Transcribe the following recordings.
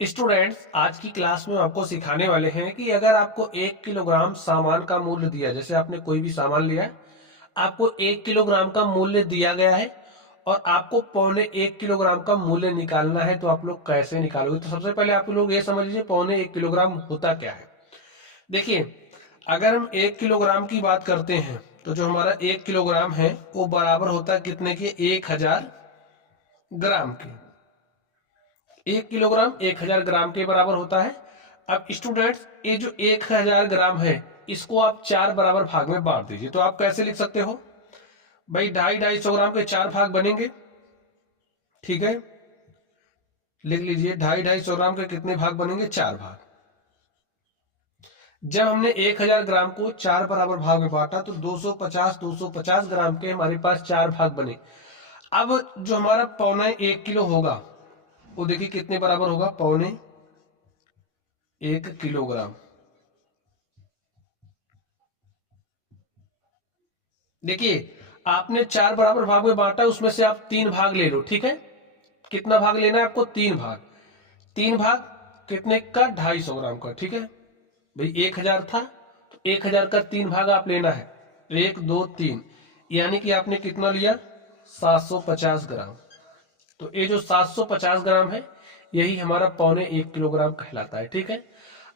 Students, आज की class में आपको सिखाने वाले हैं कि अगर आपको 1 किलोग्राम सामान का मूल्य दिया, जैसे आपने कोई भी सामान लिया है, आपको 1 किलोग्राम का मूल्य दिया गया है और आपको 1.25 किलोग्राम का मूल्य निकालना है, तो आप लोग कैसे निकालोगे। तो सबसे पहले आप लोग ये समझ लीजिए 1.25 किलोग्राम होता क्या है। देखिए, अगर हम 1 किलोग्राम की बात करते हैं तो जो हमारा 1 किलोग्राम है वो बराबर होता है कितने के, 1000 ग्राम के। 1 किलोग्राम 1000 ग्राम के बराबर होता है। अब स्टूडेंट्स, ये जो 1000 ग्राम है इसको आप 4 बराबर भाग में बांट दीजिए। तो आप कैसे लिख सकते हो भाई, 250-250 ग्राम के 4 भाग बनेंगे। ठीक है, लिख लीजिए 250-250 ग्राम के कितने भाग बनेंगे, 4 भाग। जब हमने 1000 ग्राम को 4 बराबर भाग में बांटा तो 250 ग्राम के हमारे पास 4 भाग बने। अब जो हमारा 1.25 किलो होगा वो देखिए कितने बराबर होगा, 1.25 किलोग्राम। देखिए, आपने 4 बराबर भाग में बांटा, उसमें से आप 3 भाग ले लो। ठीक है, कितना भाग लेना है आपको, 3 भाग। 3 भाग कितने का, 250 ग्राम का। ठीक है भाई, 1000 था तो 1000 का 3 भाग आप लेना है, 1 2 3, यानी कि आपने कितना लिया, 750 ग्राम। तो ये जो 750 ग्राम है यही हमारा 1.25 किलोग्राम कहलाता है। ठीक है,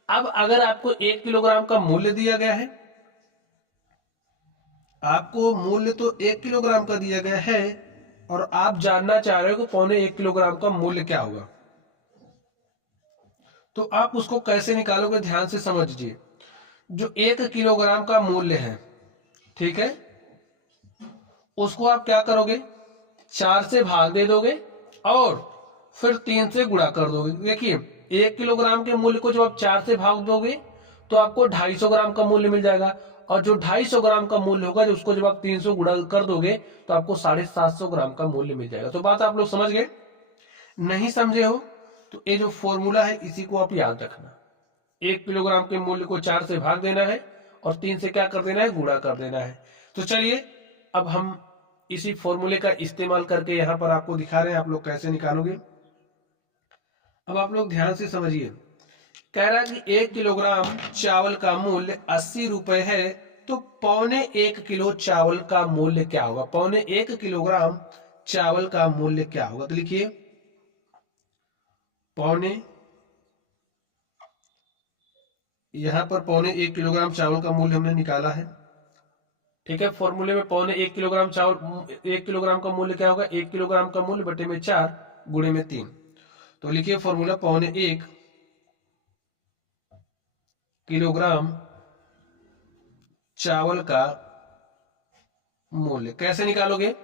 अब अगर आपको 1 किलोग्राम का मूल्य दिया गया है, आपको मूल्य तो 1 किलोग्राम का दिया गया है और आप जानना चाह रहे हो कि 1.25 किलोग्राम का मूल्य क्या होगा, तो आप उसको कैसे निकालोगे, ध्यान से समझिए। जो 1 किलोग्राम का मूल्य है, ठीक है, उसको आप क्या करोगे, 4 से भाग दे दोगे और फिर 3 से गुणा कर दोगे। देखिए, 1 किलोग्राम के मूल्य को जब आप 4 से भाग दोगे तो आपको 250 ग्राम का मूल्य मिल जाएगा, और जो 250 ग्राम का मूल्य होगा जो उसको जब आप 300 गुणा कर दोगे तो आपको 750 ग्राम का मूल्य मिल जाएगा। तो बात आप लोग समझ गए, नहीं समझे हो तो ये जो फॉर्मूला है इसी को आप याद रखना। 1 किलोग्राम के मूल्य को 4 से भाग देना है और 3 से क्या कर देना है, गुणा कर देना है। तो चलिए, अब हम इसी फॉर्मूले का इस्तेमाल करके यहां पर आपको दिखा रहे हैं, आप लोग कैसे निकालोगे। अब आप लोग ध्यान से समझिए, कह रहा है कि 1 किलोग्राम चावल का मूल्य 80 रुपए है, तो 1.25 किलो चावल का मूल्य क्या होगा, 1.25 किलोग्राम चावल का मूल्य क्या होगा। तो लिखिए, पौने, यहां पर 1.25 किलोग्राम चावल का मूल्य हमने निकाला है। ठीक है, फॉर्मूले में 1.25 किलोग्राम चावल, 1 किलोग्राम का मूल्य क्या होगा, 1 किलोग्राम का मूल्य बटे में 4 गुणे में 3। तो लिखिए फॉर्मूला, 1.25 किलोग्राम चावल का मूल्य कैसे निकालोगे।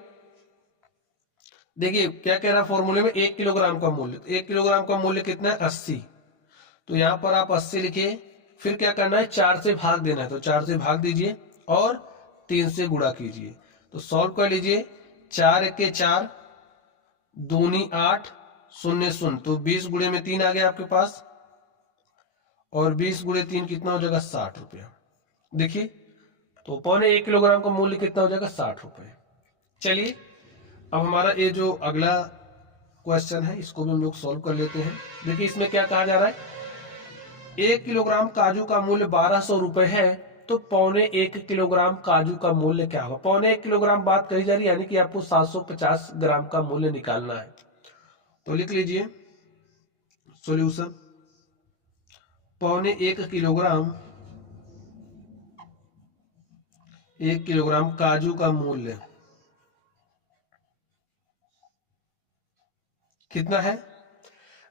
देखिए क्या कह रहा है फॉर्मूले में, 1 किलोग्राम का मूल्य, 1 किलोग्राम का मूल्य कितना है, 80। तो यहां पर आप 80 लिखिए, फिर क्या करना है, 4 से भाग देना है, तो 4 से भाग दीजिए और 3 से गुणा कीजिए। तो सॉल्व कर लीजिए, 4 1 4, दूनी 8, शून्य शून्य, तो 20 गुणे में 3 आ गया आपके पास, और 20 गुणे 3 कितना हो जाएगा, 60 रुपया। देखिए, तो 1.25 किलोग्राम का मूल्य कितना हो जाएगा, 60 रुपए। चलिए, अब हमारा ये जो अगला क्वेश्चन है इसको भी हम लोग सॉल्व कर लेते हैं। देखिए, इसमें क्या कहा जा रहा है, 1 किलोग्राम काजू का मूल्य 1200 रुपए है, तो 1.25 किलोग्राम काजू का मूल्य क्या होगा। 1.25 किलोग्राम बात कही जा रही है, यानी कि आपको 750 ग्राम का मूल्य निकालना है। तो लिख लीजिए सॉल्यूशन, 1.25 किलोग्राम, 1 किलोग्राम काजू का मूल्य कितना है।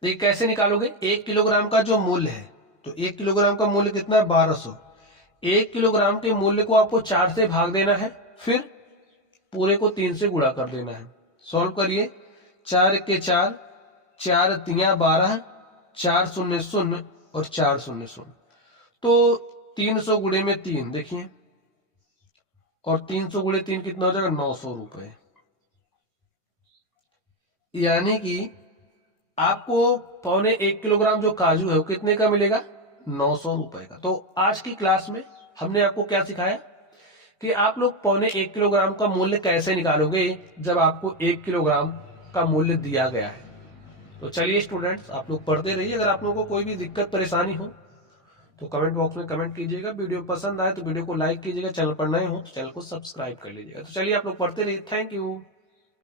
देखिए कैसे निकालोगे, 1 किलोग्राम का जो मूल्य है, तो 1 किलोग्राम का मूल्य कितना है, 1200। 1 किलोग्राम के मूल्य को आपको 4 से भाग देना है, फिर पूरे को 3 से गुणा कर देना है। सॉल्व करिए, 4 के 4, 4 तिया 12, 4 शून्य शून्य और 4 शून्य शून्य, तो 300 गुणे में 3, देखिए, और 300 गुणे 3 कितना हो जाएगा, 900 रुपए। यानी कि आपको 1.25 किलोग्राम जो काजू है वो कितने का मिलेगा, 900 रुपए का। तो आज की क्लास में हमने आपको क्या सिखाया कि आप लोग 1.25 किलोग्राम का मूल्य कैसे निकालोगे जब आपको 1 किलोग्राम का मूल्य दिया गया है। तो चलिए स्टूडेंट्स, आप लोग पढ़ते रहिए। अगर आप लोगों को कोई भी दिक्कत परेशानी हो तो कमेंट बॉक्स में कमेंट कीजिएगा। वीडियो पसंद आए तो वीडियो को लाइक कीजिएगा। चैनल पर नए हो तो चैनल को सब्सक्राइब कर लीजिएगा। तो चलिए आप लोग पढ़ते रहिए। Thank you.